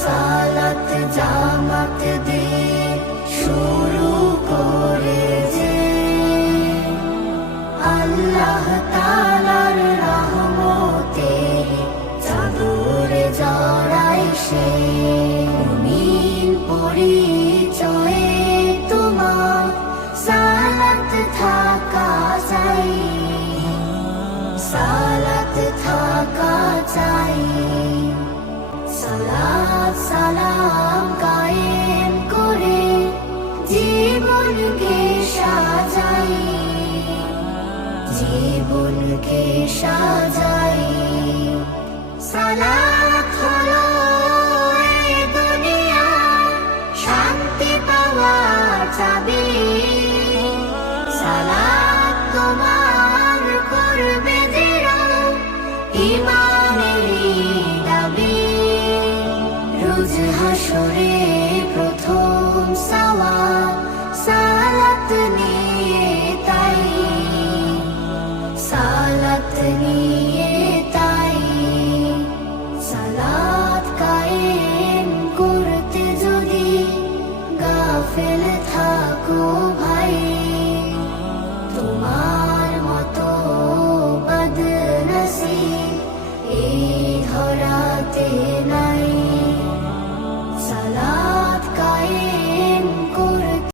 সালাত জামাত দে শুরু করে যে আল্লাহ তাআলার রহমতে চাদরে জড়াই সে মুমিন পরিচয়ে তোমার সালাত থাকা চাই, সালাত থাকা চাই। সালাত সালাম কায়েম করে জীবনকে সাজাই, জীবনকে সাজাই। সালাত হলো এই দুনিয়ায় শান্তি পাওয়ার চাবি, সালাত তোমার করবে দৃঢ় ঈমানেরই দাবি। রোজ হাসরে প্রথম সওয়াল সালাত নিয়ে তাই, সালাত নিয়ে তাই। সালাত কায়েম করতে যদি গাফেল থাকো